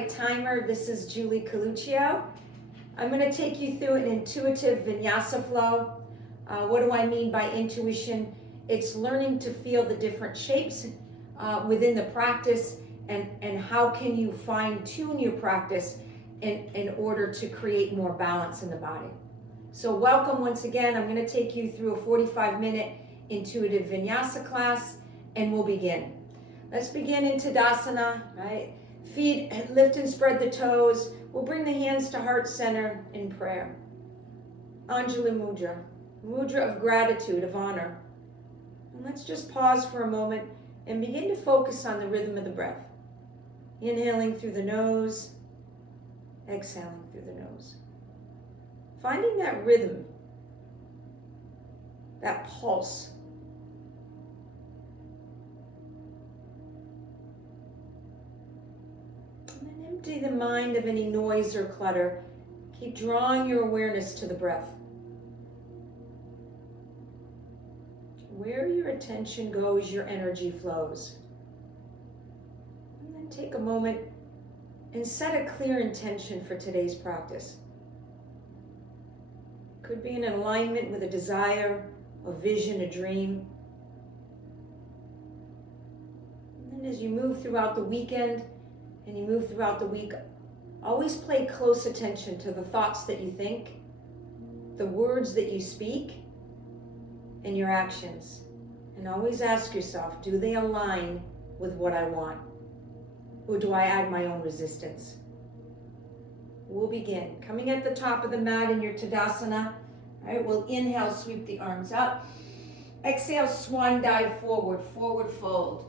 Timer. This is Julie Coluccio. I'm going to take you through an intuitive Vinyasa flow. What do I mean by intuition? It's learning to feel the different shapes within the practice and how can you fine tune your practice in order to create more balance in the body. So welcome once again. I'm going to take you through a 45-minute intuitive Vinyasa class and we'll begin. Let's begin in Tadasana, right? Feet, lift and spread the toes. We'll bring the hands to heart center in prayer. Anjali Mudra, mudra of gratitude, of honor. And let's just pause for a moment and begin to focus on the rhythm of the breath. Inhaling through the nose, exhaling through the nose. Finding that rhythm, that pulse. Empty the mind of any noise or clutter. Keep drawing your awareness to the breath. Where your attention goes, your energy flows. And then take a moment and set a clear intention for today's practice. Could be in alignment with a desire, a vision, a dream. And then as you move throughout the weekend, and you move throughout the week, always pay close attention to the thoughts that you think, the words that you speak, and your actions. And always ask yourself, do they align with what I want? Or do I add my own resistance? We'll begin. Coming at the top of the mat in your Tadasana. All right, we'll inhale, sweep the arms up. Exhale, swan dive forward, forward fold.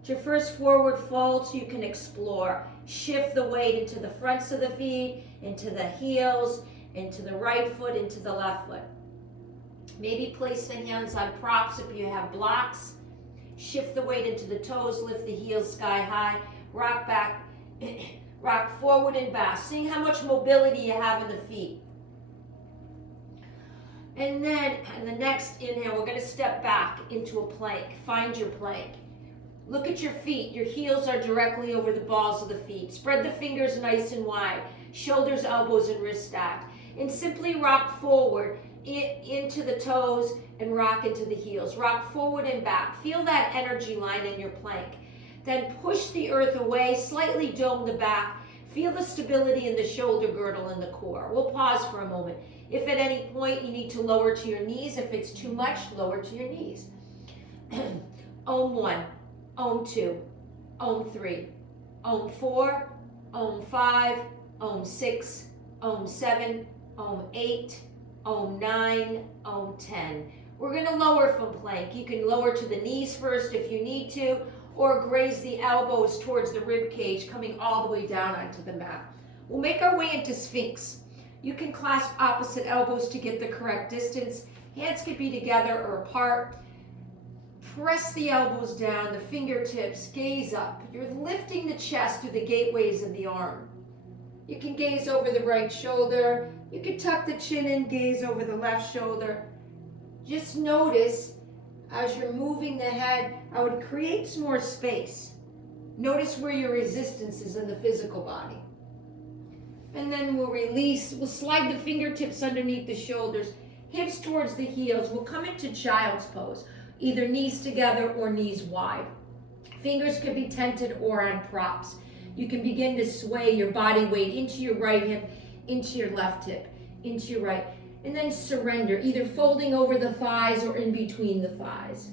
It's your first forward fold so you can explore. Shift the weight into the fronts of the feet, into the heels, into the right foot, into the left foot. Maybe place the hands on props if you have blocks. Shift the weight into the toes, lift the heels sky high. Rock back, rock forward and back. Seeing how much mobility you have in the feet. And then in the next inhale, we're going to step back into a plank. Find your plank. Look at your feet. Your heels are directly over the balls of the feet. Spread the fingers nice and wide. Shoulders, elbows, and wrists stacked. And simply rock forward into the toes and rock into the heels. Rock forward and back. Feel that energy line in your plank. Then push the earth away. Slightly dome the back. Feel the stability in the shoulder girdle and the core. We'll pause for a moment. If at any point you need to lower to your knees, if it's too much, lower to your knees. Om 1. Om 2, Om 3, Om 4, Om 5, Om 6, Om 7, Om 8, Om 9, Om 10. We're going to lower from plank. You can lower to the knees first if you need to, or graze the elbows towards the rib cage, coming all the way down onto the mat. We'll make our way into Sphinx. You can clasp opposite elbows to get the correct distance. Hands can be together or apart. Press the elbows down, the fingertips, gaze up. You're lifting the chest through the gateways of the arm. You can gaze over the right shoulder. You can tuck the chin in, gaze over the left shoulder. Just notice as you're moving the head, I would create some more space. Notice where your resistance is in the physical body. And then we'll release, we'll slide the fingertips underneath the shoulders, hips towards the heels. We'll come into child's pose. Either knees together or knees wide. Fingers could be tented or on props. You can begin to sway your body weight into your right hip, into your left hip, into your right. And then surrender, either folding over the thighs or in between the thighs.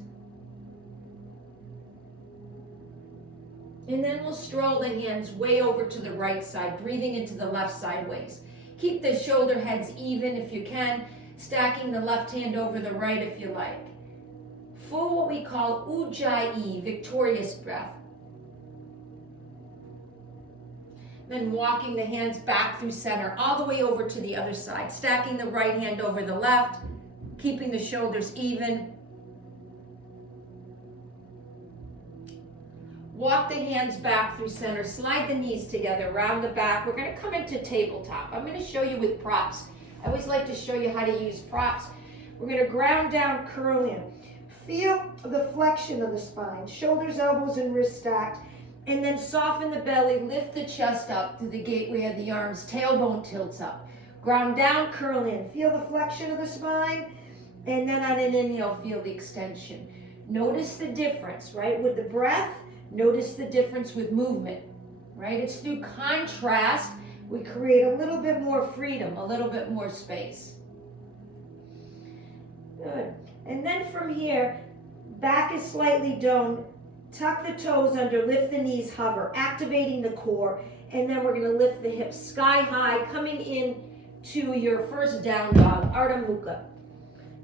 And then we'll stroll the hands way over to the right side, breathing into the left sideways. Keep the shoulder heads even if you can, stacking the left hand over the right if you like. For what we call Ujjayi, victorious breath. Then walking the hands back through center, all the way over to the other side, stacking the right hand over the left, keeping the shoulders even. Walk the hands back through center, slide the knees together, round the back. We're going to come into tabletop. I'm going to show you with props. I always like to show you how to use props. We're going to ground down, curl in. Feel the flexion of the spine, shoulders, elbows, and wrists stacked, And then soften the belly, lift the chest up to the gateway of the arms, tailbone tilts up. Ground down, curl in. Feel the flexion of the spine. And then on an inhale, feel the extension. Notice the difference, right? With the breath, notice the difference with movement, right? It's through contrast, we create a little bit more freedom, a little bit more space. Good. And then from here, back is slightly domed. Tuck the toes under, lift the knees, hover, activating the core. And then we're going to lift the hips sky high, coming in to your first down dog, Ardha Mukha.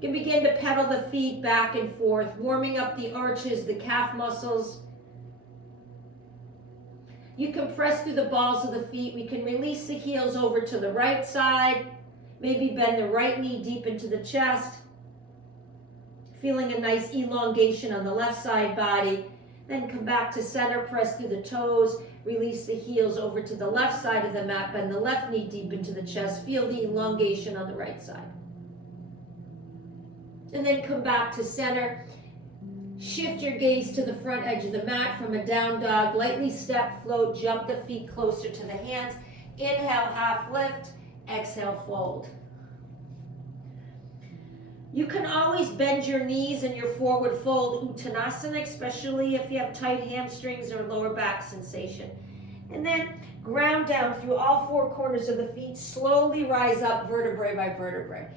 You can begin to pedal the feet back and forth, warming up the arches, the calf muscles. You can press through the balls of the feet. We can release the heels over to the right side. Maybe bend the right knee deep into the chest. Feeling a nice elongation on the left side body. Then come back to center, press through the toes. Release the heels over to the left side of the mat. Bend the left knee deep into the chest. Feel the elongation on the right side. And then come back to center. Shift your gaze to the front edge of the mat from a down dog. Lightly step, float, jump the feet closer to the hands. Inhale, half lift. Exhale, fold. You can always bend your knees in your forward fold Uttanasana, especially if you have tight hamstrings or lower back sensation. And then ground down through all four corners of the feet. Slowly rise up vertebrae by vertebrae.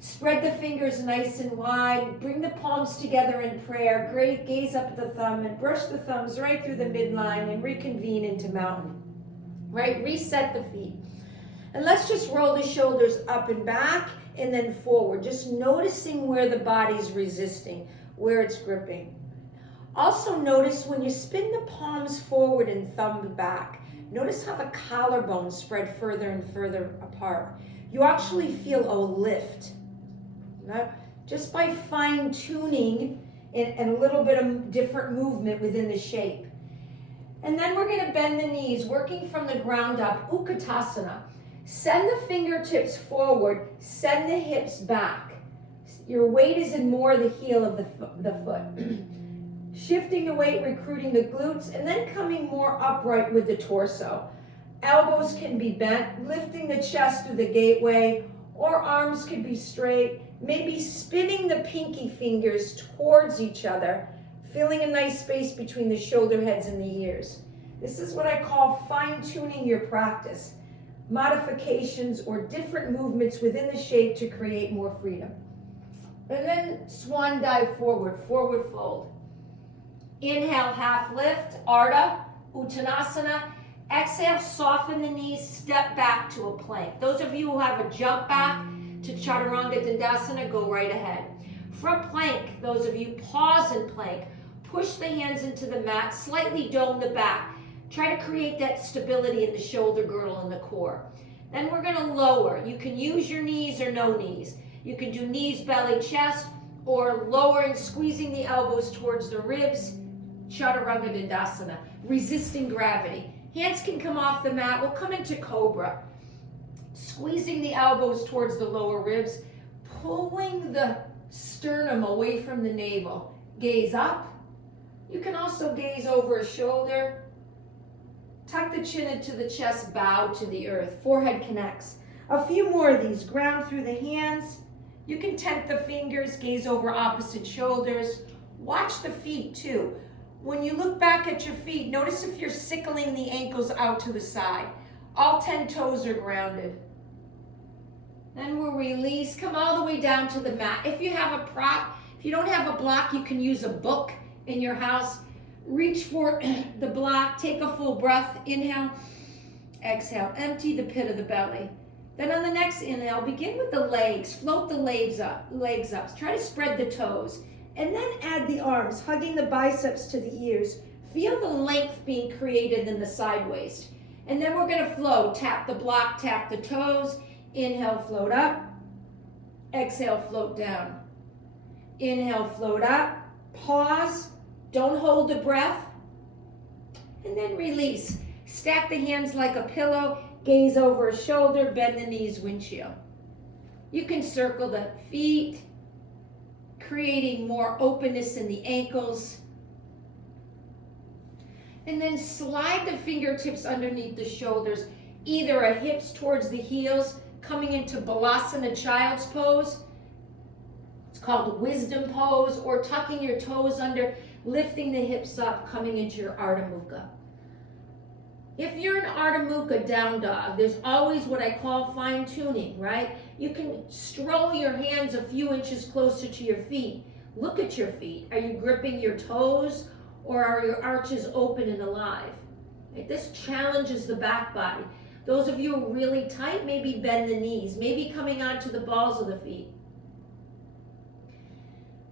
Spread the fingers nice and wide. Bring the palms together in prayer. Great. Gaze up at the thumb and brush the thumbs right through the midline and reconvene into mountain. Right? Reset the feet. And let's just roll the shoulders up and back and then forward. Just noticing where the body's resisting, where it's gripping. Also notice when you spin the palms forward and thumb back, notice how the collarbones spread further and further apart. You actually feel a lift. Just by fine-tuning and a little bit of different movement within the shape. And then we're going to bend the knees, working from the ground up, Utkatasana. Send the fingertips forward, send the hips back. Your weight is in more the heel of the foot. Shifting the weight, recruiting the glutes, and then coming more upright with the torso. Elbows can be bent, lifting the chest through the gateway, or arms could be straight. Maybe spinning the pinky fingers towards each other, feeling a nice space between the shoulder heads and the ears. This is what I call fine-tuning your practice. Modifications or different movements within the shape to create more freedom. And then swan dive forward, forward fold. Inhale, half lift, Ardha, Uttanasana. Exhale, soften the knees, step back to a plank. Those of you who have a jump back to Chaturanga Dandasana, go right ahead. From plank, those of you pause in plank, push the hands into the mat, slightly dome the back. Try to create that stability in the shoulder girdle and the core. Then we're going to lower. You can use your knees or no knees. You can do knees, belly, chest, or lowering, squeezing the elbows towards the ribs, Chaturanga Dandasana, resisting gravity. Hands can come off the mat. We'll come into Cobra. Squeezing the elbows towards the lower ribs, pulling the sternum away from the navel. Gaze up. You can also gaze over a shoulder. Tuck the chin into the chest, bow to the earth. Forehead connects. A few more of these. Ground through the hands. You can tent the fingers, gaze over opposite shoulders. Watch the feet too. When you look back at your feet, notice if you're sickling the ankles out to the side. All 10 toes are grounded. Then we'll release, come all the way down to the mat. If you have a prop, if you don't have a block, you can use a book in your house. Reach for the block, take a full breath, inhale, exhale, empty the pit of the belly. Then on the next inhale, begin with the legs, float the legs up, try to spread the toes. And then add the arms, hugging the biceps to the ears. Feel the length being created in the side waist. And then we're going to flow. Tap the block, tap the toes. Inhale, float up. Exhale, float down. Inhale, float up. Pause. Don't hold the breath. And then release. Stack the hands like a pillow. Gaze over a shoulder. Bend the knees, windshield. You can circle the feet, creating more openness in the ankles. And then slide the fingertips underneath the shoulders, either a hips towards the heels, coming into Balasana Child's Pose. It's called Wisdom Pose, or tucking your toes under, lifting the hips up, coming into your Ardha Mukha. If you're in Ardha Mukha down dog, there's always what I call fine tuning, right? You can stroll your hands a few inches closer to your feet. Look at your feet. Are you gripping your toes, or are your arches open and alive? Right? This challenges the back body. Those of you who are really tight, maybe bend the knees, maybe coming onto the balls of the feet.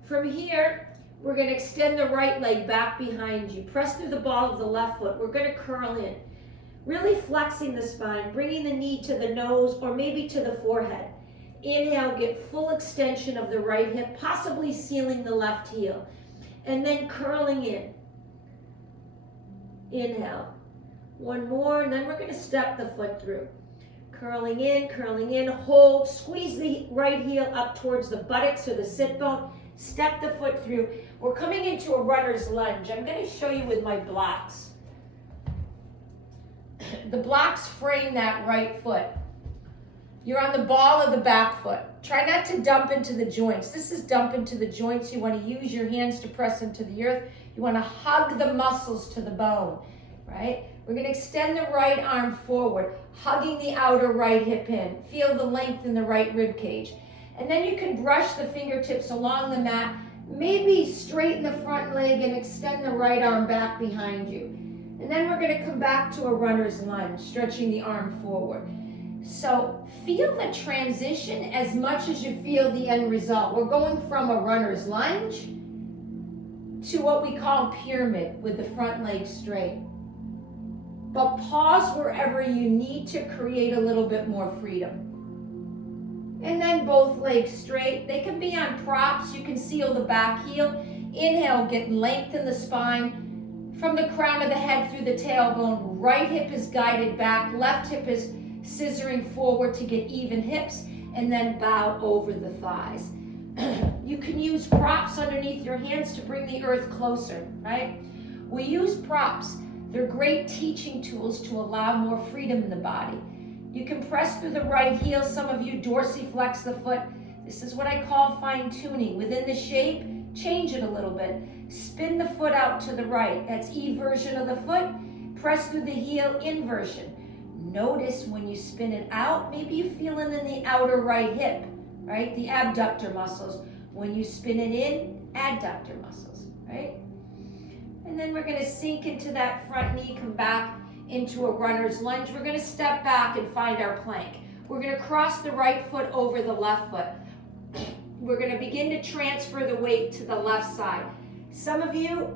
From here, we're going to extend the right leg back behind you. Press through the ball of the left foot. We're going to curl in. Really flexing the spine, bringing the knee to the nose or maybe to the forehead. Inhale, get full extension of the right hip, possibly sealing the left heel. And then curling in. Inhale. One more, and then we're going to step the foot through. Curling in, hold, squeeze the right heel up towards the buttocks or the sit bone. Step the foot through. We're coming into a runner's lunge. I'm going to show you with my blocks. The blocks frame that right foot. You're on the ball of the back foot. Try not to dump into the joints. This is dump into the joints. You want to use your hands to press into the earth. You want to hug the muscles to the bone, right? We're going to extend the right arm forward, hugging the outer right hip in. Feel the length in the right rib cage. And then you can brush the fingertips along the mat, maybe straighten the front leg and extend the right arm back behind you. And then we're going to come back to a runner's lunge, stretching the arm forward. So feel the transition as much as you feel the end result. We're going from a runner's lunge to what we call pyramid with the front leg straight. But pause wherever you need to create a little bit more freedom. And then both legs straight. They can be on props. You can seal the back heel. Inhale, get length in the spine. From the crown of the head through the tailbone, right hip is guided back, left hip is scissoring forward to get even hips, and then bow over the thighs. You can use props underneath your hands to bring the earth closer, right? We use props. They're great teaching tools to allow more freedom in the body. You can press through the right heel. Some of you dorsiflex the foot. This is what I call fine tuning. Within the shape, change it a little bit. Spin the foot out to the right. That's eversion of the foot. Press through the heel, inversion. Notice when you spin it out, maybe you feel it in the outer right hip, right? The abductor muscles. When you spin it in, adductor muscles, right? And then we're going to sink into that front knee, come back into a runner's lunge. We're going to step back and find our plank. We're going to cross the right foot over the left foot. We're going to begin to transfer the weight to the left side. Some of you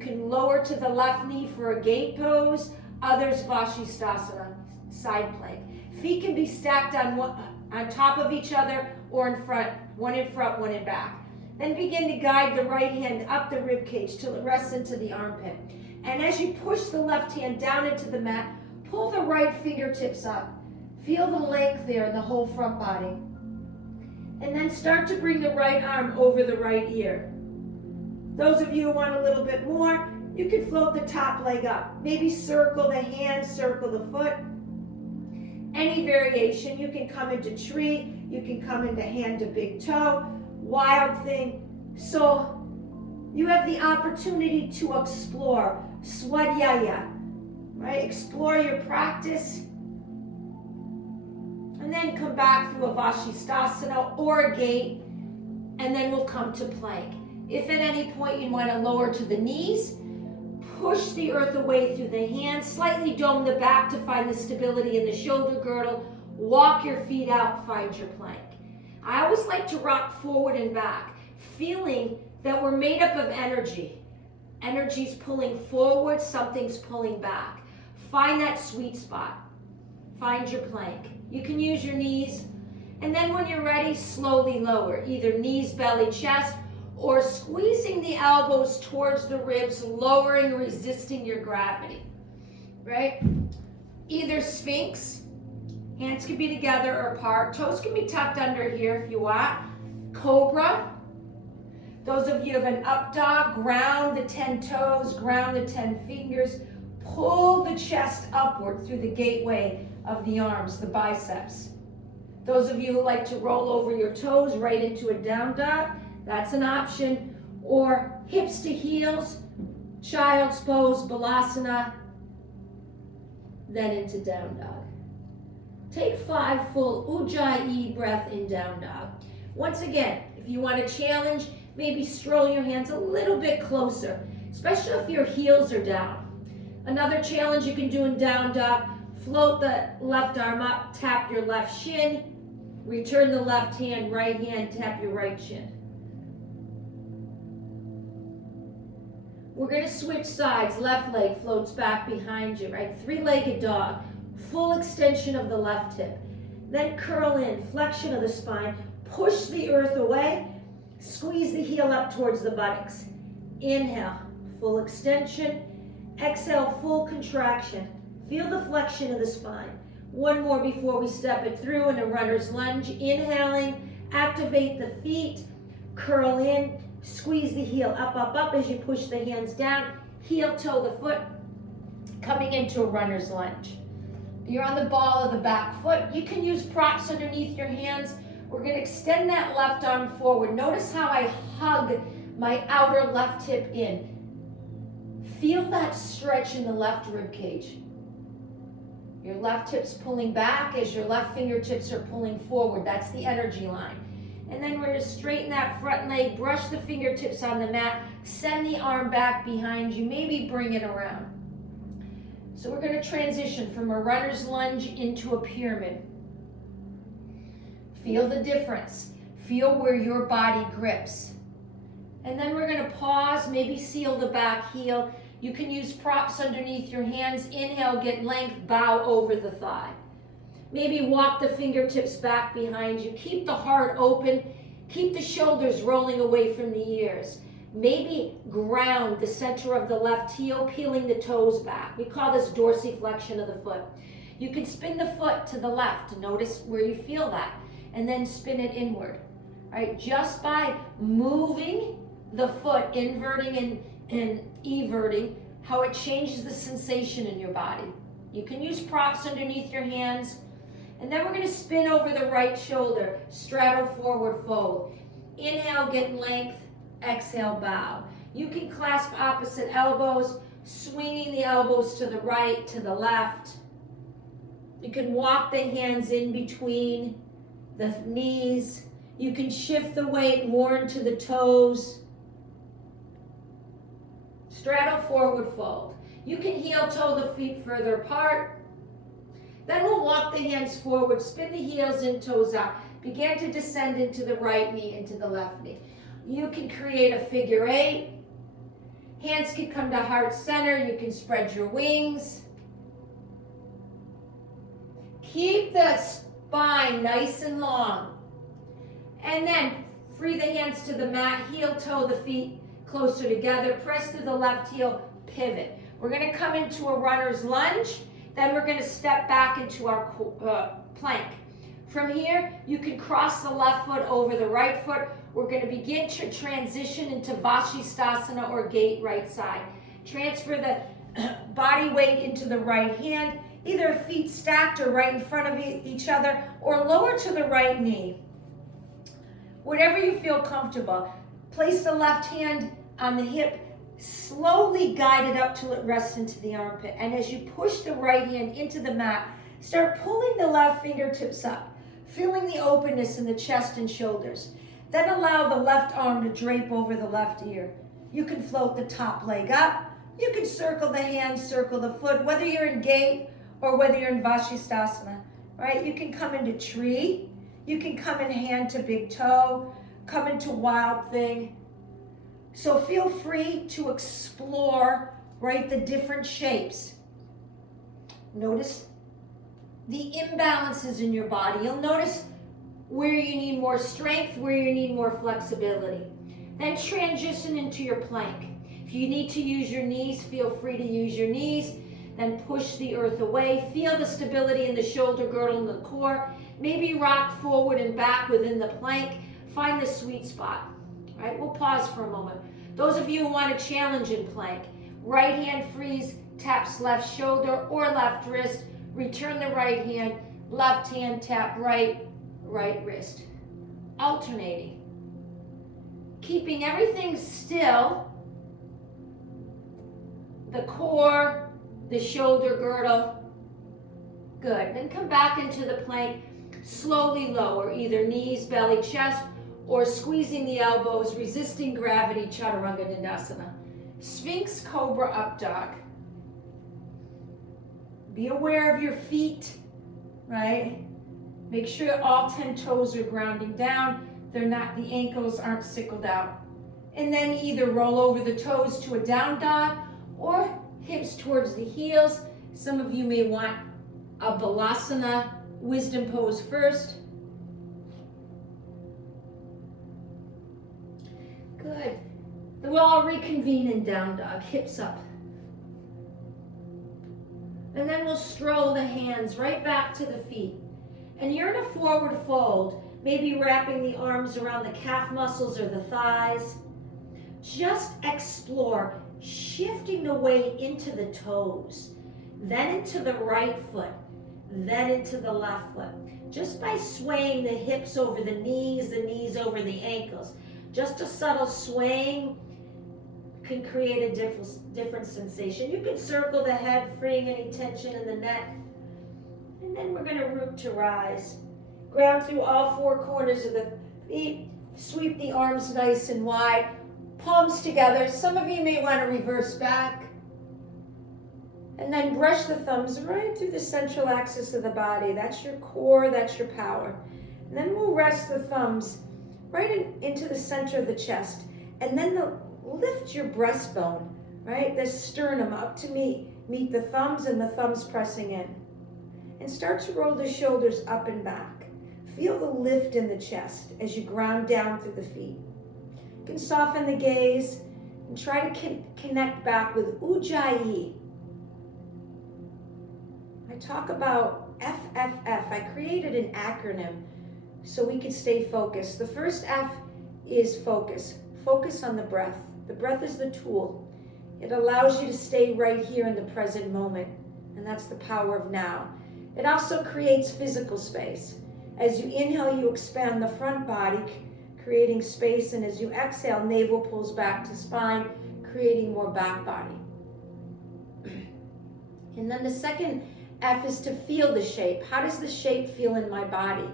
can lower to the left knee for a gate pose. Others, Vashisthasana, side plank. Feet can be stacked on top of each other or in front, one in back. Then begin to guide the right hand up the rib cage till it rests into the armpit. And as you push the left hand down into the mat, pull the right fingertips up. Feel the length there in the whole front body. And then start to bring the right arm over the right ear. Those of you who want a little bit more, you can float the top leg up. Maybe circle the hand, circle the foot. Any variation. You can come into tree. You can come into hand to big toe. Wild thing. So you have the opportunity to explore Swadhyaya, right? Explore your practice. And then come back through a Vashisthasana or a gate. And then we'll come to plank. If at any point you want to lower to the knees, push the earth away through the hands, slightly dome the back to find the stability in the shoulder girdle. Walk your feet out, find your plank. I always like to rock forward and back, feeling that we're made up of energy. Energy's pulling forward, something's pulling back. Find that sweet spot. Find your plank. You can use your knees, and then when you're ready, slowly lower, either knees, belly, chest, or squeezing the elbows towards the ribs, lowering, resisting your gravity, right? Either Sphinx, hands can be together or apart, toes can be tucked under here if you want. Cobra, Those of you who have an up dog, ground the 10 toes, ground the 10 fingers. Pull the chest upward through the gateway of the arms, the biceps. Those of you who like to roll over your toes right into a down dog, that's an option. Or hips to heels, child's pose, balasana, then into down dog. Take 5 full Ujjayi breath in down dog. Once again, if you want to challenge, maybe stroll your hands a little bit closer, especially if your heels are down. Another challenge you can do in down dog, float the left arm up, tap your left shin, return the left hand, right hand, tap your right shin. We're going to switch sides. Left leg floats back behind you, right? 3-legged dog, full extension of the left hip. Then curl in, flexion of the spine, push the earth away, squeeze the heel up towards the buttocks. Inhale, full extension. Exhale, full contraction. Feel the flexion of the spine. One more before we step it through in a runner's lunge. Inhaling, activate the feet, curl in, squeeze the heel up, up, up as you push the hands down. Heel toe the foot, coming into a runner's lunge. You're on the ball of the back foot. You can use props underneath your hands. We're going to extend that left arm forward. Notice how I hug my outer left hip in. Feel that stretch in the left rib cage. Your left hip's pulling back as your left fingertips are pulling forward. That's the energy line. And then we're going to straighten that front leg, brush the fingertips on the mat, send the arm back behind you, maybe bring it around. So we're going to transition from a runner's lunge into a pyramid. Feel the difference. Feel where your body grips. And then we're going to pause, maybe seal the back heel. You can use props underneath your hands. Inhale, get length, bow over the thigh. Maybe walk the fingertips back behind you. Keep the heart open. Keep the shoulders rolling away from the ears. Maybe ground the center of the left heel, peeling the toes back. We call this dorsiflexion of the foot. You can spin the foot to the left. Notice where you feel that. And then spin it inward. All right? Just by moving the foot, inverting and everting, how it changes the sensation in your body. You can use props underneath your hands. And then we're going to spin over the right shoulder, straddle forward fold. Inhale, get length. Exhale, bow. You can clasp opposite elbows, swinging the elbows to the right, to the left. You can walk the hands in between the knees. You can shift the weight more into the toes. Straddle forward fold. You can heel toe the feet further apart. Then we'll walk the hands forward, spin the heels in, toes out. Begin to descend into the right knee, into the left knee. You can create a figure 8. Hands can come to heart center. You can spread your wings. Keep the spine nice and long. And then free the hands to the mat, heel toe the feet closer together. Press through the left heel, pivot. We're going to come into a runner's lunge. Then we're going to step back into our plank. From here, you can cross the left foot over the right foot. We're going to begin to transition into Vashisthasana or gate right side. Transfer the body weight into the right hand, either feet stacked or right in front of each other, or lower to the right knee. Whatever you feel comfortable. Place the left hand on the hip, slowly guide it up till it rests into the armpit. And as you push the right hand into the mat, start pulling the left fingertips up, feeling the openness in the chest and shoulders. Then allow the left arm to drape over the left ear. You can float the top leg up. You can circle the hands, circle the foot, whether you're in gate or whether you're in Vashisthasana, right? You can come into tree. You can come in hand to big toe, come into wild thing. So feel free to explore, right, the different shapes. Notice the imbalances in your body. You'll notice where you need more strength, where you need more flexibility. Then transition into your plank. If you need to use your knees, feel free to use your knees. Then push the earth away. Feel the stability in the shoulder girdle and the core. Maybe rock forward and back within the plank. Find the sweet spot. right? We'll pause for a moment. Those of you who want to challenge in plank, right hand freeze, taps left shoulder or left wrist, return the right hand tap right wrist. Alternating. Keeping everything still, the core, the shoulder girdle. Good. Then come back into the plank, slowly lower, either knees, belly, chest, or squeezing the elbows, resisting gravity, Chaturanga Dandasana. Sphinx Cobra Up Dog. Be aware of your feet, right? Make sure all 10 toes are grounding down. They're not, the ankles aren't sickled out. And then either roll over the toes to a down dog or hips towards the heels. Some of you may want a Balasana wisdom pose first. Good. We'll all reconvene in down dog, hips up. And then we'll stroll the hands right back to the feet. And you're in a forward fold, maybe wrapping the arms around the calf muscles or the thighs. Just explore, shifting the weight into the toes, then into the right foot, then into the left foot. Just by swaying the hips over the knees over the ankles. Just a subtle swaying can create a different sensation. You can circle the head, freeing any tension in the neck. And then we're going to root to rise. Ground through all four corners of the feet. Sweep the arms nice and wide. Palms together. Some of you may want to reverse back. And then brush the thumbs right through the central axis of the body. That's your core, that's your power. And then we'll rest the thumbs right into the center of the chest. And then lift your breastbone, right? The sternum up to meet the thumbs and the thumbs pressing in. And start to roll the shoulders up and back. Feel the lift in the chest as you ground down through the feet. You can soften the gaze and try to connect back with Ujjayi. I talk about FFF. I created an acronym so we could stay focused. The first F is focus. Focus on the breath. The breath is the tool. It allows you to stay right here in the present moment, and that's the power of now. It also creates physical space. As you inhale, you expand the front body, creating space, and as you exhale, navel pulls back to spine, creating more back body. And then the second F is to feel the shape. How does the shape feel in my body?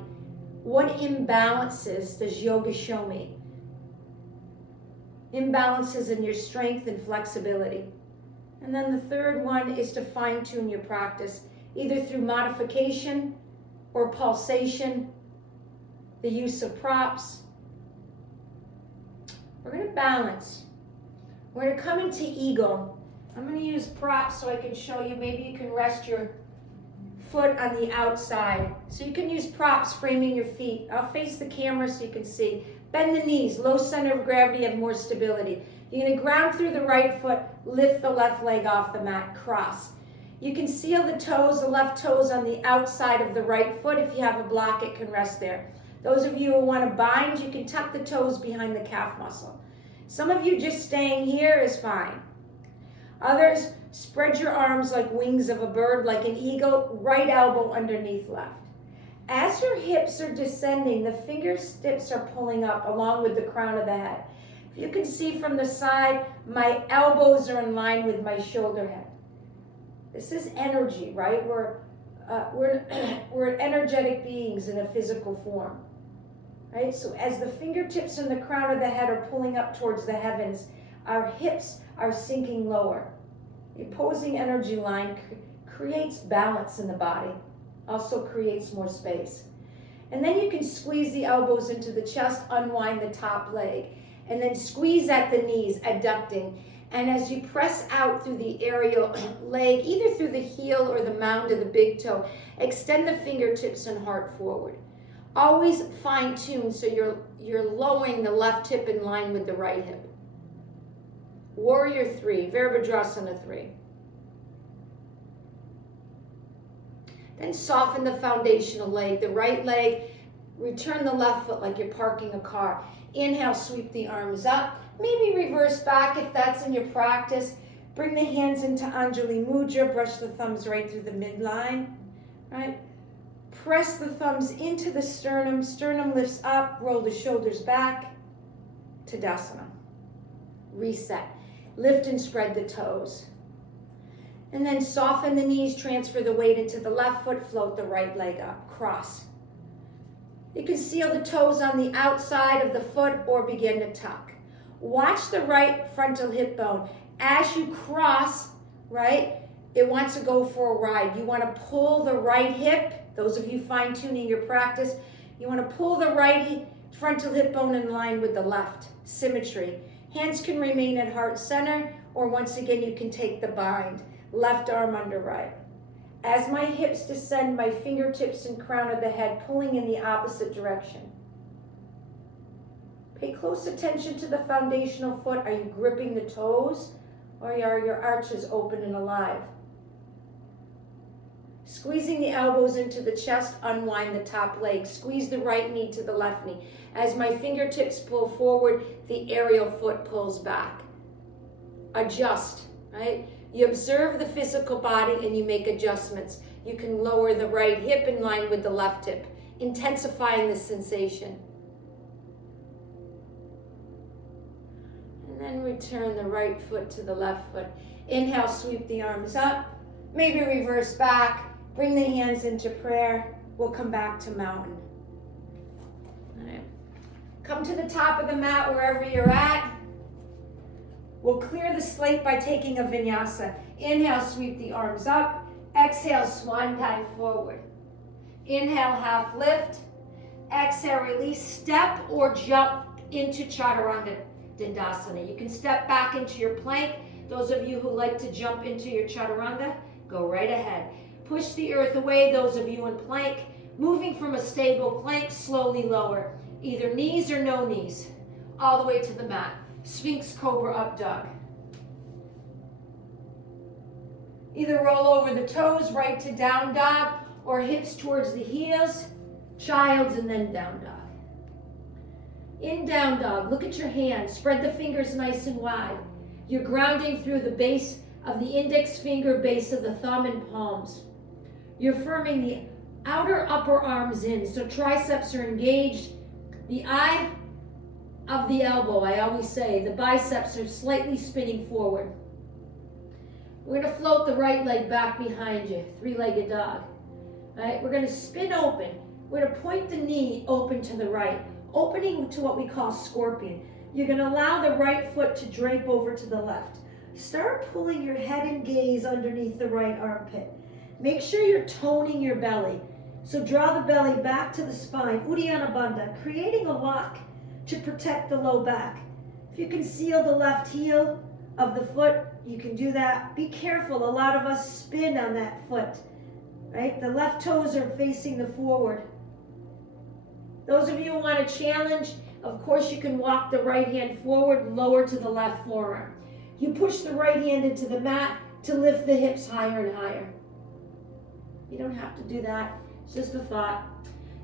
What imbalances does yoga show me? Imbalances in your strength and flexibility. And then the third one is to fine-tune your practice, either through modification or pulsation, the use of props. We're going to balance. We're going to come into eagle. I'm going to use props so I can show you. Maybe you can rest your foot on the outside. So you can use props framing your feet. I'll face the camera so you can see. Bend the knees, low center of gravity, have more stability. You're going to ground through the right foot, lift the left leg off the mat, cross. You can seal the toes, the left toes on the outside of the right foot. If you have a block, it can rest there. Those of you who want to bind, you can tuck the toes behind the calf muscle. Some of you just staying here is fine. Others, spread your arms like wings of a bird, like an eagle, right elbow underneath left. As your hips are descending, the fingertips are pulling up along with the crown of the head. If you can see from the side, my elbows are in line with my shoulder head. This is energy, right? We're energetic beings in a physical form, right? So as the fingertips and the crown of the head are pulling up towards the heavens, our hips are sinking lower. The opposing energy line creates balance in the body, also creates more space. And then you can squeeze the elbows into the chest, unwind the top leg, and then squeeze at the knees, adducting. And as you press out through the aerial leg, either through the heel or the mound of the big toe, extend the fingertips and heart forward. Always fine tune so you're lowering the left hip in line with the right hip. Warrior 3, Virabhadrasana 3. Then soften the foundational leg, the right leg, return the left foot like you're parking a car. Inhale, sweep the arms up. Maybe reverse back if that's in your practice. Bring the hands into Anjali Mudra. Brush the thumbs right through the midline. Right? Press the thumbs into the sternum. Sternum lifts up. Roll the shoulders back. Tadasana. Reset. Lift and spread the toes. And then soften the knees. Transfer the weight into the left foot. Float the right leg up. Cross. You can seal the toes on the outside of the foot or begin to tuck. Watch the right frontal hip bone. As you cross, right, it wants to go for a ride. You want to pull the right hip. Those of you fine-tuning your practice, you want to pull the right frontal hip bone in line with the left. Symmetry. Hands can remain at heart center, or once again, you can take the bind. Left arm under right. As my hips descend, my fingertips and crown of the head pulling in the opposite direction. Pay close attention to the foundational foot. Are you gripping the toes, or are your arches open and alive? Squeezing the elbows into the chest, unwind the top leg. Squeeze the right knee to the left knee. As my fingertips pull forward, the aerial foot pulls back. Adjust, right? You observe the physical body and you make adjustments. You can lower the right hip in line with the left hip, intensifying the sensation. And then return the right foot to the left foot. Inhale, sweep the arms up. Maybe reverse back. Bring the hands into prayer. We'll come back to mountain. All right. Come to the top of the mat wherever you're at. We'll clear the slate by taking a vinyasa. Inhale, sweep the arms up. Exhale, swan dive forward. Inhale, half lift. Exhale, release, step or jump into chaturanga dandasana. You can step back into your plank. Those of you who like to jump into your chaturanga, go right ahead. Push the earth away, those of you in plank. Moving from a stable plank, slowly lower. Either knees or no knees. All the way to the mat. Sphinx Cobra Up Dog. Either roll over the toes, right to down dog, or hips towards the heels, child's, and then down dog. In down dog, look at your hands. Spread the fingers nice and wide. You're grounding through the base of the index finger, base of the thumb, and palms. You're firming the outer upper arms in, so triceps are engaged. The eye of the elbow, I always say, the biceps are slightly spinning forward. We're going to float the right leg back behind you, three-legged dog. All right, we're going to spin open. We're going to point the knee open to the right, opening to what we call scorpion. You're going to allow the right foot to drape over to the left. Start pulling your head and gaze underneath the right armpit. Make sure you're toning your belly. So draw the belly back to the spine, Uddiyana Bandha, creating a lock to protect the low back. If you can seal the left heel of the foot, you can do that. Be careful, a lot of us spin on that foot, right? The left toes are facing the forward. Those of you who want to challenge, of course you can walk the right hand forward, lower to the left forearm. You push the right hand into the mat to lift the hips higher and higher. You don't have to do that, it's just a thought.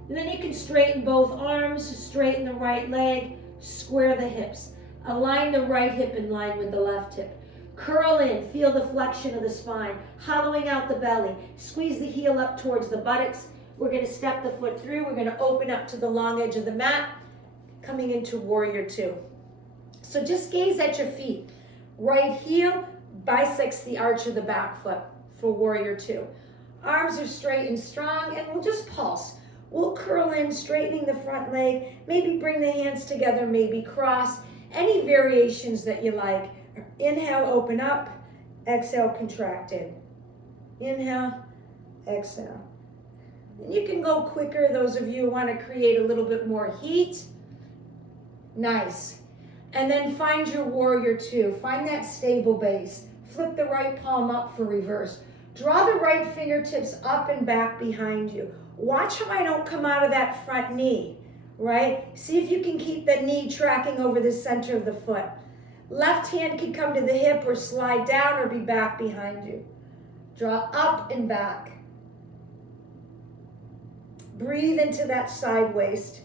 And then you can straighten both arms, straighten the right leg, square the hips. Align the right hip in line with the left hip. Curl in, feel the flexion of the spine, hollowing out the belly. Squeeze the heel up towards the buttocks. We're going to step the foot through. We're going to open up to the long edge of the mat, coming into warrior two. So just gaze at your feet. Right heel bisects the arch of the back foot for warrior two. Arms are straight and strong, and we'll just pulse. We'll curl in, straightening the front leg. Maybe bring the hands together, maybe cross. Any variations that you like. Inhale, open up. Exhale, contract in. Inhale, exhale. And you can go quicker, those of you who want to create a little bit more heat. Nice. And then find your warrior two. Find that stable base. Flip the right palm up for reverse. Draw the right fingertips up and back behind you. Watch how I don't come out of that front knee, right? See if you can keep the knee tracking over the center of the foot. Left hand can come to the hip or slide down or be back behind you. Draw up and back. Breathe into that side waist.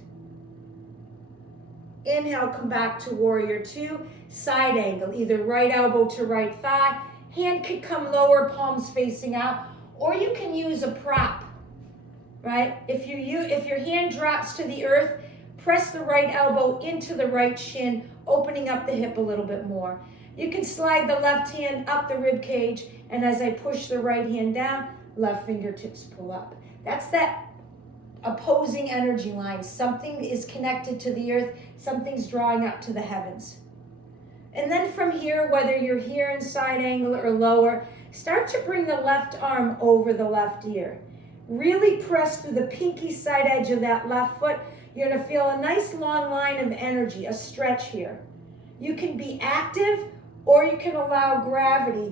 Inhale, come back to warrior two. Side angle, either right elbow to right thigh. Hand could come lower, palms facing out, or you can use a prop, right? If your hand drops to the earth, press the right elbow into the right shin, opening up the hip a little bit more. You can slide the left hand up the rib cage, and as I push the right hand down, left fingertips pull up. That's that opposing energy line. Something is connected to the earth, something's drawing up to the heavens. And then from here, whether you're here in side angle or lower, start to bring the left arm over the left ear. Really press through the pinky side edge of that left foot. You're gonna feel a nice long line of energy, a stretch here. You can be active, or you can allow gravity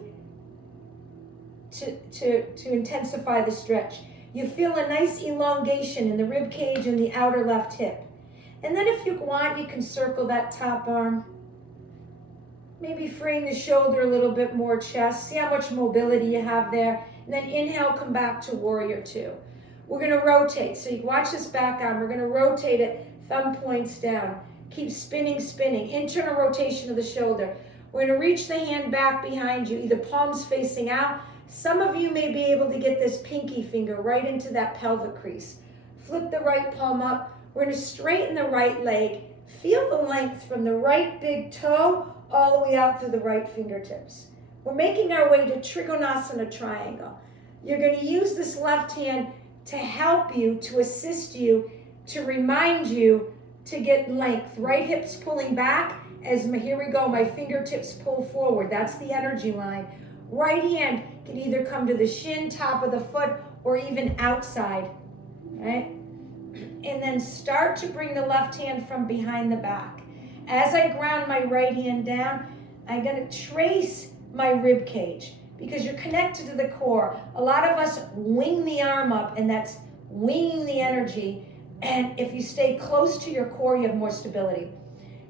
to intensify the stretch. You feel a nice elongation in the rib cage and the outer left hip. And then if you want, you can circle that top arm. Maybe freeing the shoulder a little bit more, chest. See how much mobility you have there. And then inhale, come back to warrior two. We're gonna rotate. So you watch this back arm. We're gonna rotate it, thumb points down. Keep spinning, spinning. Internal rotation of the shoulder. We're gonna reach the hand back behind you, either palms facing out. Some of you may be able to get this pinky finger right into that pelvic crease. Flip the right palm up. We're gonna straighten the right leg. Feel the length from the right big toe all the way out through the right fingertips. We're making our way to Trikonasana triangle. You're gonna use this left hand to help you, to assist you, to remind you to get length. Right hip's pulling back as here we go, my fingertips pull forward. That's the energy line. Right hand can either come to the shin, top of the foot, or even outside, right? And then start to bring the left hand from behind the back. As I ground my right hand down, I'm gonna trace my rib cage because you're connected to the core. A lot of us wing the arm up, and that's winging the energy. And if you stay close to your core, you have more stability.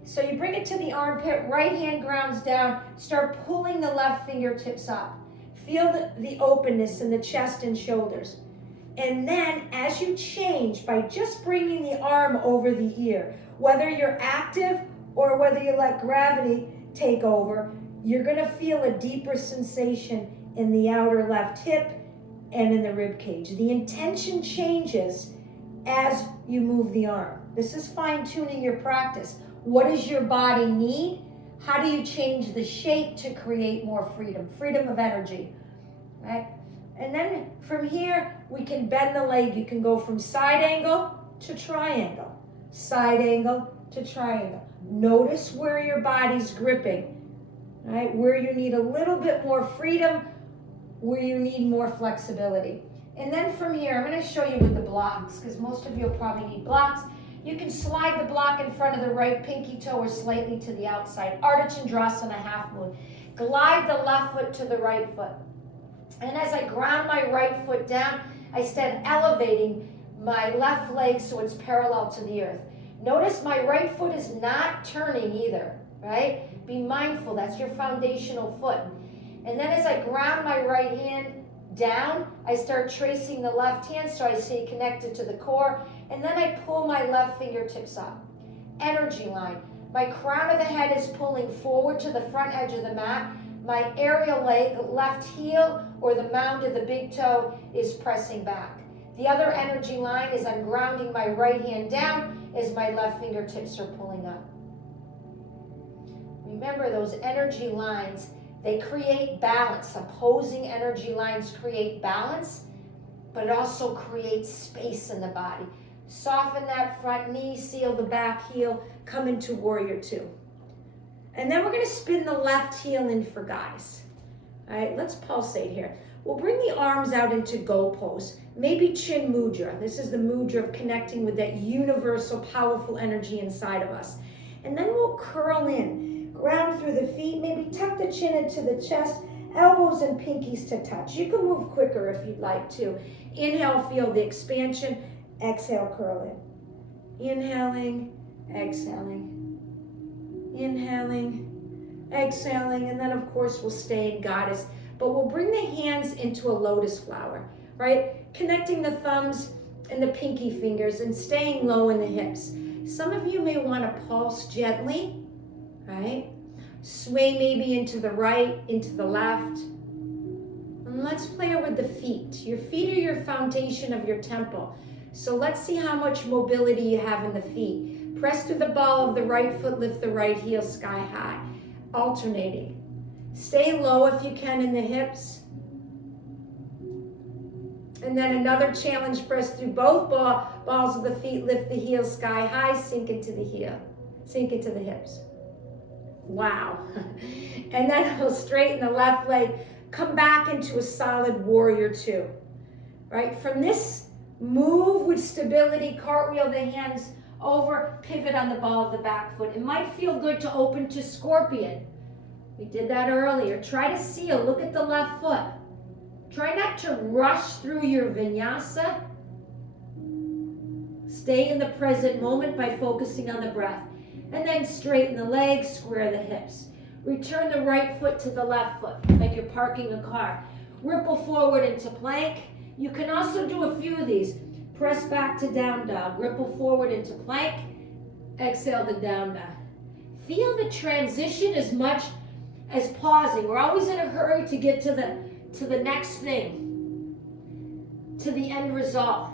So you bring it to the armpit, right hand grounds down, start pulling the left fingertips up. Feel the openness in the chest and shoulders. And then as you change, by just bringing the arm over the ear, whether you're active or whether you let gravity take over, you're gonna feel a deeper sensation in the outer left hip and in the rib cage. The intention changes as you move the arm. This is fine-tuning your practice. What does your body need? How do you change the shape to create more freedom? Freedom of energy, right? And then from here, we can bend the leg. You can go from side angle to triangle, side angle to triangle. Notice where your body's gripping, right? Where you need a little bit more freedom, where you need more flexibility. And then from here, I'm going to show you with the blocks, because most of you will probably need blocks. You can slide the block in front of the right pinky toe or slightly to the outside. Ardha Chandrasana, half moon. Glide the left foot to the right foot. And as I ground my right foot down, I start elevating my left leg so it's parallel to the earth. Notice my right foot is not turning either, right? Be mindful, that's your foundational foot. And then as I ground my right hand down, I start tracing the left hand so I stay connected to the core, and then I pull my left fingertips up. Energy line. My crown of the head is pulling forward to the front edge of the mat. My aerial leg, left heel, or the mound of the big toe is pressing back. The other energy line is I'm grounding my right hand down as my left fingertips are pulling up. Remember those energy lines, they create balance. Opposing energy lines create balance, but it also creates space in the body. Soften that front knee, seal the back heel, come into warrior two. And then we're gonna spin the left heel in for goddess. All right, let's pulsate here. We'll bring the arms out into go pose, maybe chin mudra. This is the mudra of connecting with that universal, powerful energy inside of us. And then we'll curl in, ground through the feet, maybe tuck the chin into the chest, elbows and pinkies to touch. You can move quicker if you'd like to. Inhale, feel the expansion. Exhale, curl in. Inhaling, exhaling. Inhaling, exhaling, and then of course we'll stay in goddess, but we'll bring the hands into a lotus flower, right? Connecting the thumbs and the pinky fingers and staying low in the hips. Some of you may want to pulse gently, right? Sway maybe into the right, into the left. And let's play with the feet. Your feet are your foundation of your temple. So let's see how much mobility you have in the feet. Press through the ball of the right foot, lift the right heel sky high. Alternating. Stay low if you can in the hips. And then another challenge, press through both balls of the feet, lift the heels sky high, sink into the heel, sink into the hips. Wow. And then we'll straighten the left leg, come back into a solid warrior two. Right? From this move with stability, cartwheel the hands over, pivot on the ball of the back foot. It might feel good to open to scorpion. We did that earlier. Try to seal, look at the left foot. Try not to rush through your vinyasa. Stay in the present moment by focusing on the breath. And then straighten the legs, square the hips. Return the right foot to the left foot, like you're parking a car. Ripple forward into plank. You can also do a few of these. Press back to down dog. Ripple forward into plank. Exhale to down dog. Feel the transition as much as pausing. We're always in a hurry to get to the next thing, to the end result.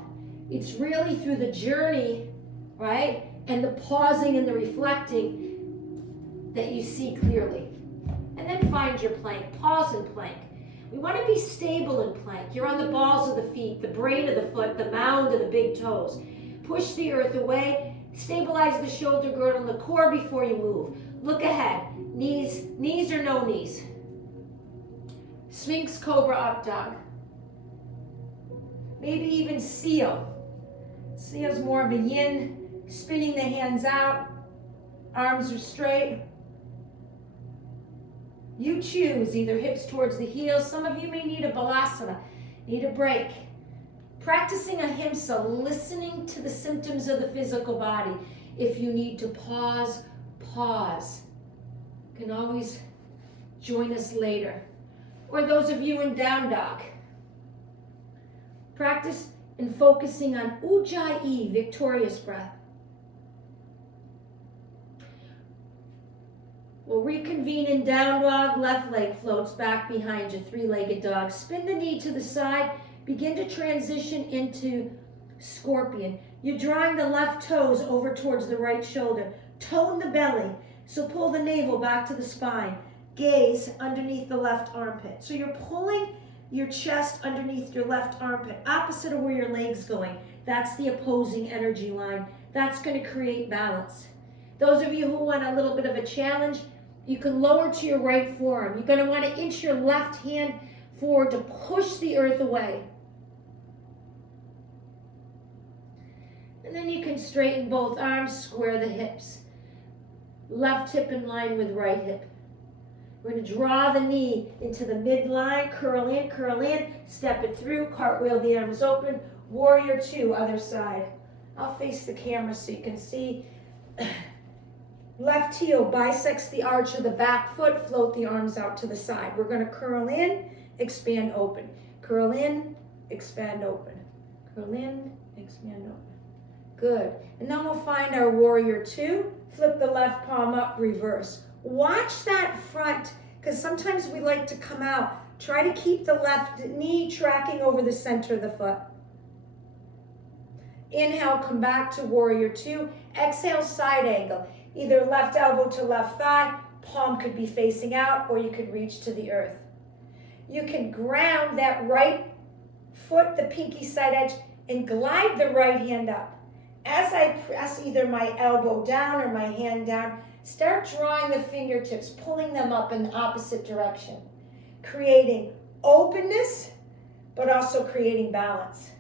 It's really through the journey, right? And the pausing and the reflecting that you see clearly. And then find your plank. Pause in plank. We want to be stable in plank. You're on the balls of the feet, the brain of the foot, the mound of the big toes. Push the earth away. Stabilize the shoulder girdle and the core before you move. Look ahead. Knees or no knees. Sphinx, cobra, up dog. Maybe even seal. Seal's more of a yin. Spinning the hands out. Arms are straight. You choose, either hips towards the heels. Some of you may need a balasana, need a break. Practicing ahimsa, listening to the symptoms of the physical body. If you need to pause, pause. You can always join us later. Or those of you in down dog. Practice in focusing on Ujjayi, victorious breath. We'll reconvene in down dog. Left leg floats back behind you, three-legged dog. Spin the knee to the side. Begin to transition into scorpion. You're drawing the left toes over towards the right shoulder. Tone the belly. So pull the navel back to the spine. Gaze underneath the left armpit. So you're pulling your chest underneath your left armpit, opposite of where your leg's going. That's the opposing energy line. That's going to create balance. Those of you who want a little bit of a challenge, you can lower to your right forearm. You're going to want to inch your left hand forward to push the earth away. And then you can straighten both arms, square the hips. Left hip in line with right hip. We're going to draw the knee into the midline, curl in, step it through, cartwheel the arms open, warrior two, other side. I'll face the camera so you can see. Left heel bisects the arch of the back foot, float the arms out to the side. We're going to curl in, expand, open. Curl in, expand, open. Curl in, expand, open. Good. And then we'll find our warrior two. Flip the left palm up, reverse. Watch that front, because sometimes we like to come out. Try to keep the left knee tracking over the center of the foot. Inhale, come back to warrior two. Exhale, side angle. Either left elbow to left thigh, palm could be facing out, or you could reach to the earth. You can ground that right foot, the pinky side edge, and glide the right hand up. As I press either my elbow down or my hand down, start drawing the fingertips, pulling them up in the opposite direction, creating openness, but also creating balance.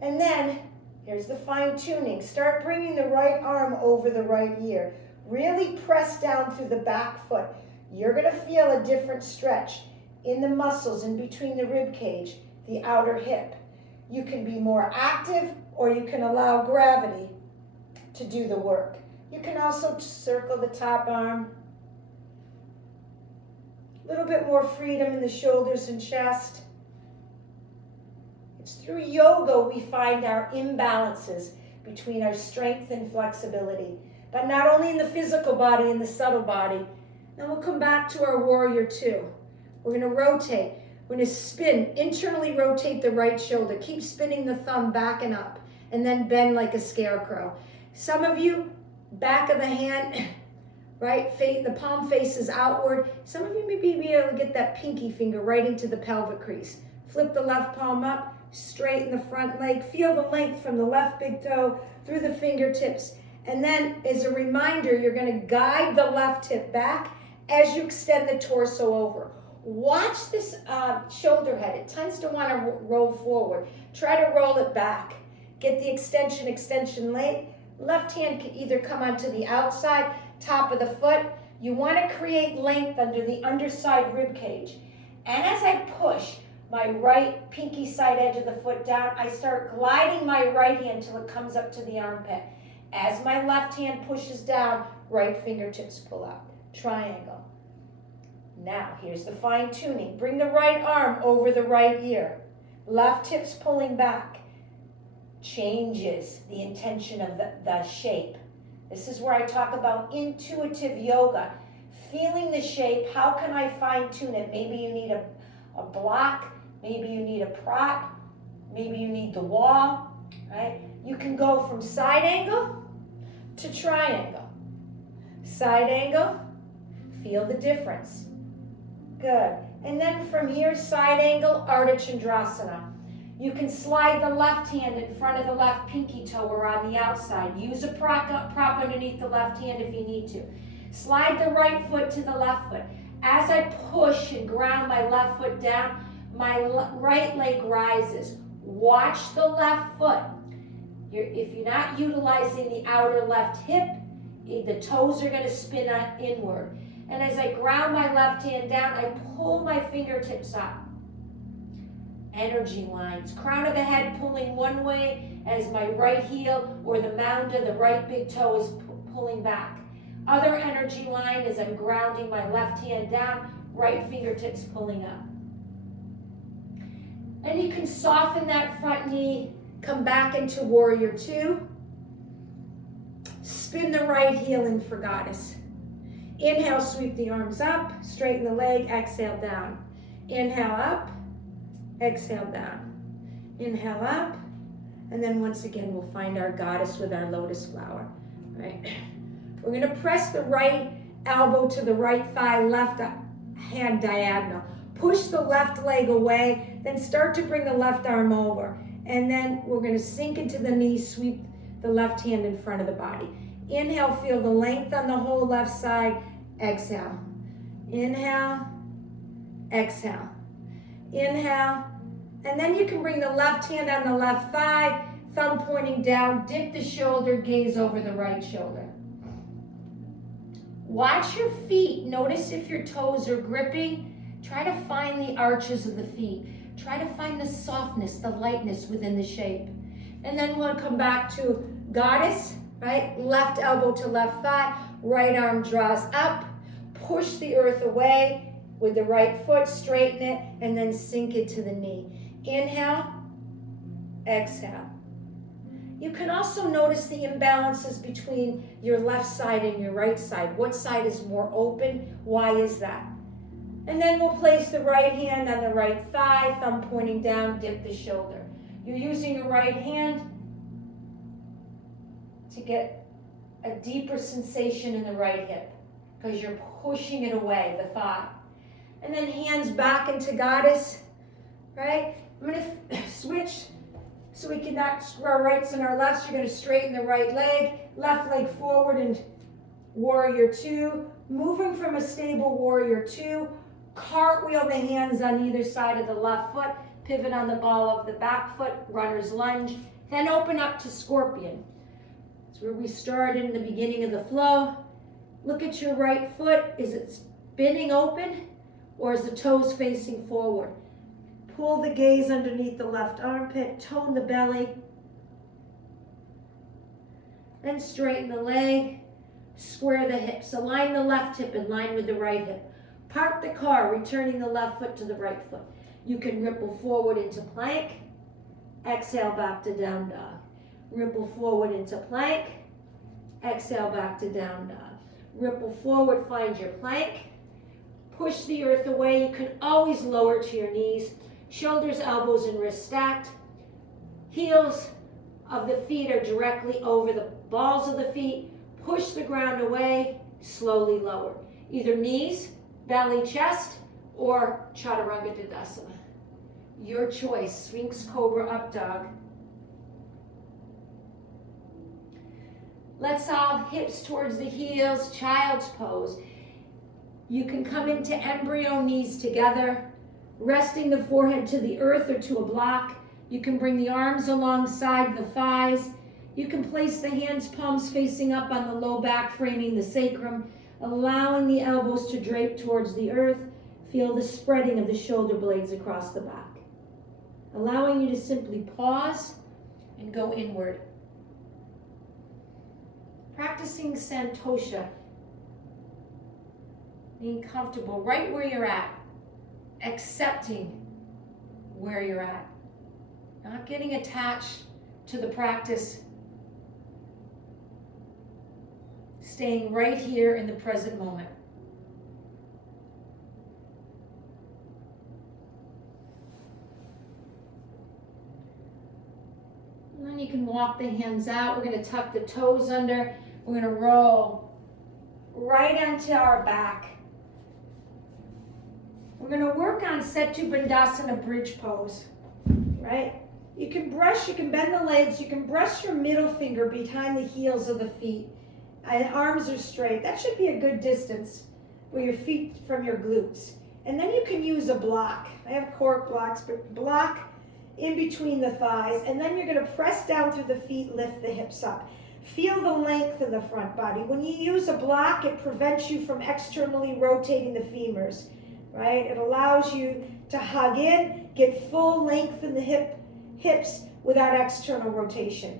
And then, here's the fine tuning. Start bringing the right arm over the right ear. Really press down through the back foot. You're going to feel a different stretch in the muscles in between the rib cage, the outer hip. You can be more active, or you can allow gravity to do the work. You can also circle the top arm. A little bit more freedom in the shoulders and chest. It's through yoga we find our imbalances. between our strength and flexibility. But not only in the physical body, in the subtle body. Then we'll come back to our warrior two. We're going to rotate. We're going to spin, internally rotate the right shoulder. Keep spinning the thumb back and up, and then bend like a scarecrow. Some of you, back of the hand, right, the palm faces outward. Some of you may be able to get that pinky finger right into the pelvic crease. Flip the left palm up, straighten the front leg. Feel the length from the left big toe through the fingertips. And then, as a reminder, you're going to guide the left hip back as you extend the torso over. Watch this shoulder head. It tends to want to roll forward. Try to roll it back. Get the extension late. Left hand can either come onto the outside, top of the foot. You want to create length under the underside rib cage. And as I push my right pinky side edge of the foot down, I start gliding my right hand till it comes up to the armpit. As my left hand pushes down, right fingertips pull up. Triangle. Now, here's the fine tuning. Bring the right arm over the right ear. Left hips pulling back. Changes the intention of the shape. This is where I talk about intuitive yoga. Feeling the shape, how can I fine tune it? Maybe you need a block, maybe you need a prop, maybe you need the wall, right? You can go from side angle to triangle. Side angle, feel the difference. Good. And then from here, side angle, Ardha Chandrasana. You can slide the left hand in front of the left pinky toe or on the outside. Use a prop underneath the left hand if you need to. Slide the right foot to the left foot. As I push and ground my left foot down, my right leg rises. Watch the left foot. If you're not utilizing the outer left hip, the toes are going to spin inward. And as I ground my left hand down, I pull my fingertips up. Energy lines. Crown of the head pulling one way as my right heel or the mound of the right big toe is pulling back. Other energy line as I'm grounding my left hand down, right fingertips pulling up. And you can soften that front knee, come back into warrior two. Spin the right heel in for goddess. Inhale, sweep the arms up, straighten the leg, exhale down. Inhale up, exhale down. Inhale up, and then once again we'll find our goddess with our lotus flower. Right? We're going to press the right elbow to the right thigh, left hand diagonal. Push the left leg away, then start to bring the left arm over. And then we're going to sink into the knee, sweep the left hand in front of the body. Inhale, feel the length on the whole left side. Exhale. Inhale, exhale. Inhale, and then you can bring the left hand on the left thigh, thumb pointing down, dip the shoulder, gaze over the right shoulder. Watch your feet. Notice if your toes are gripping. Try to find the arches of the feet. Try to find the softness, the lightness within the shape. And then we'll come back to goddess, right? Left elbow to left thigh, right arm draws up, push the earth away with the right foot, straighten it, and then sink it to the knee. Inhale, exhale. You can also notice the imbalances between your left side and your right side. What side is more open? Why is that? And then we'll place the right hand on the right thigh, thumb pointing down, dip the shoulder. You're using your right hand to get a deeper sensation in the right hip because you're pushing it away, the thigh. And then hands back into goddess, right? I'm going to switch so we can not screw our rights and our lefts. You're going to straighten the right leg, left leg forward in warrior two. Moving from a stable warrior two, cartwheel the hands on either side of the left foot, pivot on the ball of the back foot, runner's lunge, then open up to scorpion. It's where we started in the beginning of the flow. Look at your right foot. Is it spinning open or is the toes facing forward? Pull the gaze underneath the left armpit, tone the belly. Then straighten the leg, square the hips. Align the left hip in line with the right hip. Park the car, returning the left foot to the right foot. You can ripple forward into plank. Exhale back to down dog. Ripple forward into plank. Exhale back to down dog. Ripple forward, find your plank. Push the earth away. You can always lower to your knees. Shoulders, elbows, and wrists stacked. Heels of the feet are directly over the balls of the feet. Push the ground away, slowly lower. Either knees, belly, chest, or Chaturanga Dandasana. Your choice. Sphinx, Cobra, Up Dog. Let's all hips towards the heels, child's pose. You can come into embryo, knees together, resting the forehead to the earth or to a block. You can bring the arms alongside the thighs. You can place the hands, palms facing up on the low back, framing the sacrum, allowing the elbows to drape towards the earth. Feel the spreading of the shoulder blades across the back. Allowing you to simply pause and go inward. Practicing Santosha. Being comfortable right where you're at. Accepting where you're at. Not getting attached to the practice. Staying right here in the present moment. And then you can walk the hands out. We're going to tuck the toes under. We're going to roll right onto our back. We're going to work on Setu Bandhasana bridge pose, right? You can bend the legs, you can brush your middle finger behind the heels of the feet. And arms are straight. That should be a good distance with your feet from your glutes. And then you can use a block. I have cork blocks, but block in between the thighs. And then you're going to press down through the feet, lift the hips up. Feel the length of the front body. When you use a block, it prevents you from externally rotating the femurs, right? It allows you to hug in, get full length in the hips without external rotation.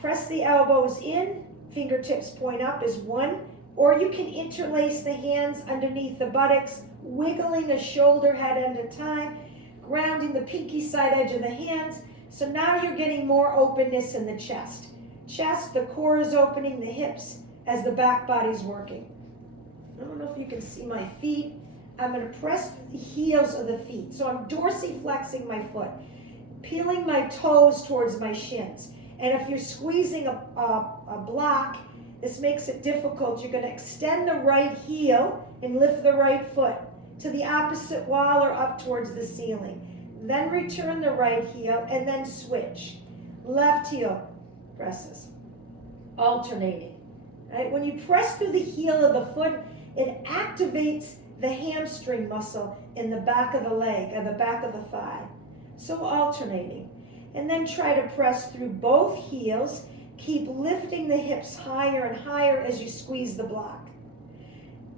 Press the elbows in, fingertips point up is one, or you can interlace the hands underneath the buttocks, wiggling a shoulder head at a time, grounding the pinky side edge of the hands. So now you're getting more openness in the chest. The core is opening, the hips as the back body's working. I don't know if you can see my feet. I'm going to press the heels of the feet. So I'm dorsiflexing my foot, peeling my toes towards my shins. And if you're squeezing a block, this makes it difficult. You're going to extend the right heel and lift the right foot to the opposite wall or up towards the ceiling. Then return the right heel and then switch. Left heel presses. Alternating. Right? When you press through the heel of the foot, it activates the hamstring muscle in the back of the leg and the back of the thigh. So alternating. And then try to press through both heels. Keep lifting the hips higher and higher as you squeeze the block.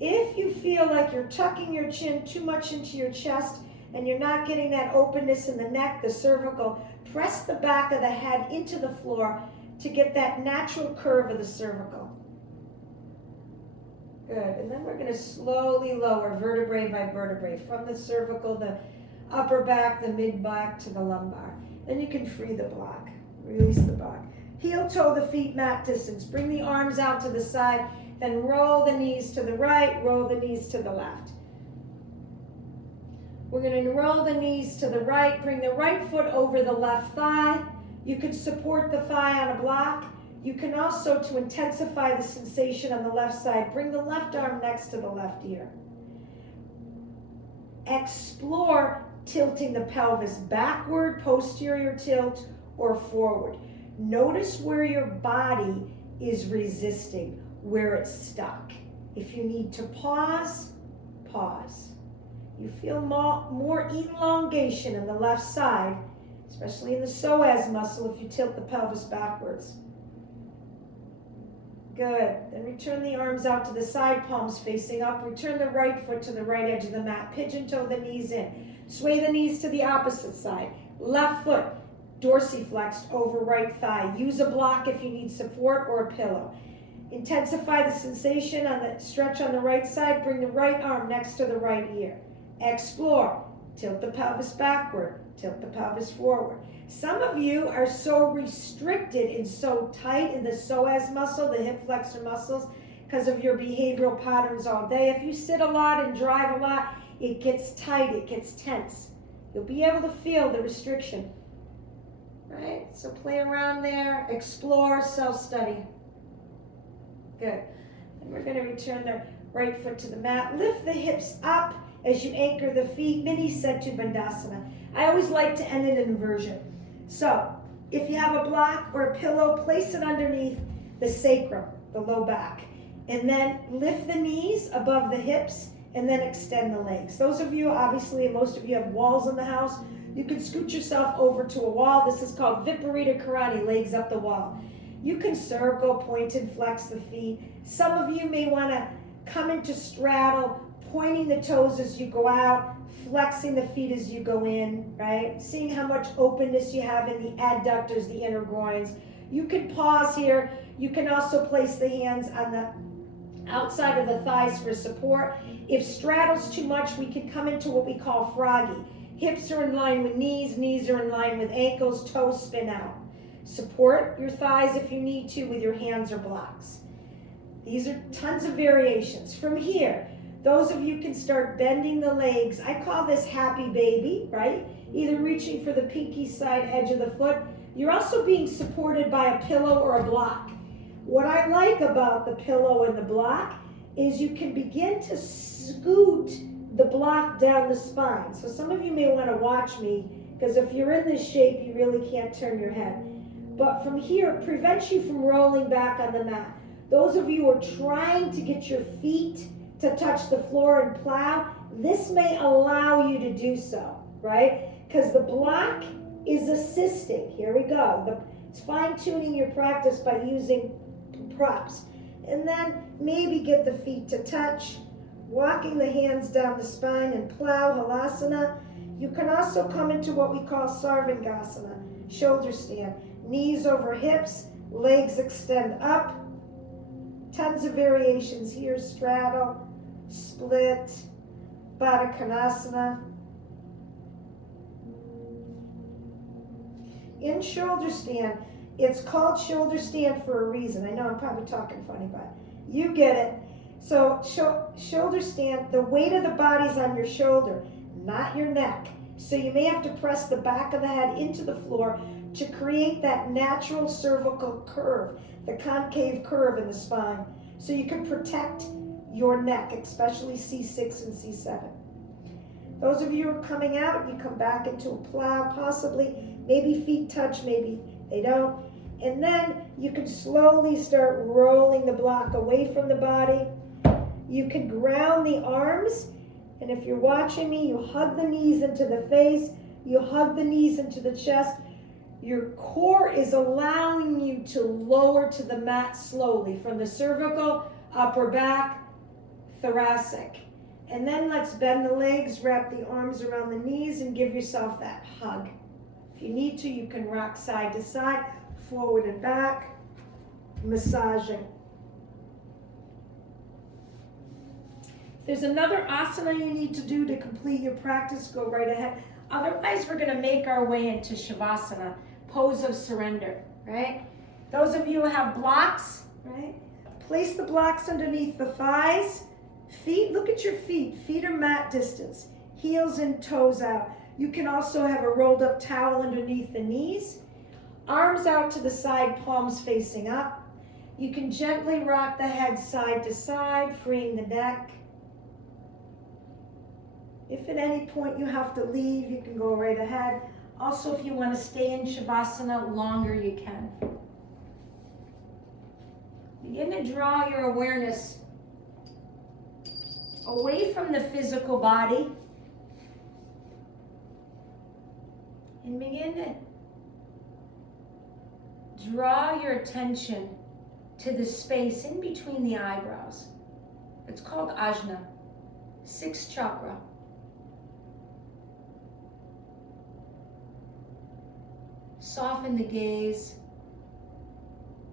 If you feel like you're tucking your chin too much into your chest and you're not getting that openness in the neck, the cervical, press the back of the head into the floor to get that natural curve of the cervical. Good. And then we're going to slowly lower vertebrae by vertebrae from the cervical, the upper back, the mid back to the lumbar. Then you can free the block. Release the block. Heel toe the feet mat distance. Bring the arms out to the side. Then roll the knees to the right. Roll the knees to the left. We're going to roll the knees to the right. Bring the right foot over the left thigh. You can support the thigh on a block. You can also, to intensify the sensation on the left side, bring the left arm next to the left ear. Explore tilting the pelvis backward, posterior tilt, or forward. Notice where your body is resisting, where it's stuck. If you need to pause, pause. You feel more elongation in the left side, especially in the psoas muscle if you tilt the pelvis backwards. Good. Then return the arms out to the side, palms facing up. Return the right foot to the right edge of the mat. Pigeon toe the knees in. Sway the knees to the opposite side. Left foot dorsiflexed over right thigh. Use a block if you need support or a pillow. Intensify the sensation on the stretch on the right side. Bring the right arm next to the right ear. Explore. Tilt the pelvis backward. Tilt the pelvis forward. Some of you are so restricted and so tight in the psoas muscle, the hip flexor muscles, because of your behavioral patterns all day. If you sit a lot and drive a lot, it gets tight, it gets tense. You'll be able to feel the restriction, right? So play around there, explore, self-study. Good. And we're going to return the right foot to the mat. Lift the hips up as you anchor the feet, mini Setu Bandhasana. I always like to end in an inversion. So if you have a block or a pillow, place it underneath the sacrum, the low back. And then lift the knees above the hips and then extend the legs. Those of you, obviously, most of you have walls in the house. You can scoot yourself over to a wall. This is called Viparita Karate, legs up the wall. You can circle, point, and flex the feet. Some of you may want to come into straddle, pointing the toes as you go out, flexing the feet as you go in, right? Seeing how much openness you have in the adductors, the inner groins. You can pause here. You can also place the hands on the outside of the thighs for support. If straddle's too much, we can come into what we call froggy. Hips are in line with knees, knees are in line with ankles, toes spin out. Support your thighs if you need to with your hands or blocks. These are tons of variations. From here, those of you can start bending the legs. I call this happy baby, right? Either reaching for the pinky side edge of the foot. You're also being supported by a pillow or a block. What I like about the pillow and the block is you can begin to scoot the block down the spine. So some of you may want to watch me, because if you're in this shape, you really can't turn your head. But from here, it prevents you from rolling back on the mat. Those of you who are trying to get your feet to touch the floor and plow, this may allow you to do so, right? Because the block is assisting. Here we go. It's fine-tuning your practice by using props. And then maybe get the feet to touch, walking the hands down the spine and plow, halasana. You can also come into what we call sarvangasana, shoulder stand. Knees over hips, legs extend up. Tons of variations here, straddle, split, Baddha Konasana. In shoulder stand, it's called shoulder stand for a reason. I know I'm probably talking funny, but you get it. So shoulder stand, the weight of the body's on your shoulder, not your neck. So you may have to press the back of the head into the floor to create that natural cervical curve, the concave curve in the spine, so you can protect your neck, especially C6 and C7. Those of you who are coming out, you come back into a plow, possibly, maybe feet touch, maybe they don't. And then you can slowly start rolling the block away from the body. You can ground the arms, and if you're watching me, you hug the knees into the face, you hug the knees into the chest. Your core is allowing you to lower to the mat slowly from the cervical, upper back, thoracic. And then let's bend the legs, wrap the arms around the knees, and give yourself that hug. If you need to, you can rock side to side, forward and back, massaging. If there's another asana you need to do to complete your practice, go right ahead. Otherwise, we're going to make our way into Shavasana, pose of surrender, right? Those of you who have blocks, right? Place the blocks underneath the thighs. Feet, look at your feet. Feet are mat distance. Heels and toes out. You can also have a rolled up towel underneath the knees. Arms out to the side, palms facing up. You can gently rock the head side to side, freeing the neck. If at any point you have to leave, you can go right ahead. Also, if you want to stay in Shavasana longer, you can. Begin to draw your awareness away from the physical body and begin to draw your attention to the space in between the eyebrows. It's called Ajna, 6th chakra. Soften the gaze.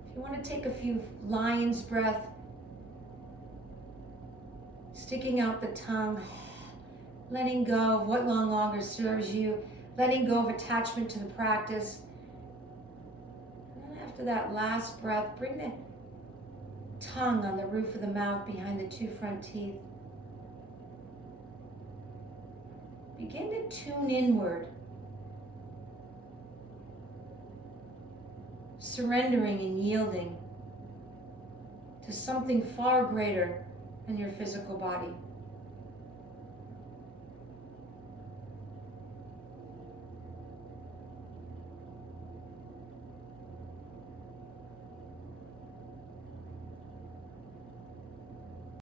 If you want to take a few lion's breath, sticking out the tongue, letting go of what no longer serves you, letting go of attachment to the practice. And then after that last breath, bring the tongue on the roof of the mouth behind the 2 front teeth. Begin to tune inward, surrendering and yielding to something far greater than your physical body.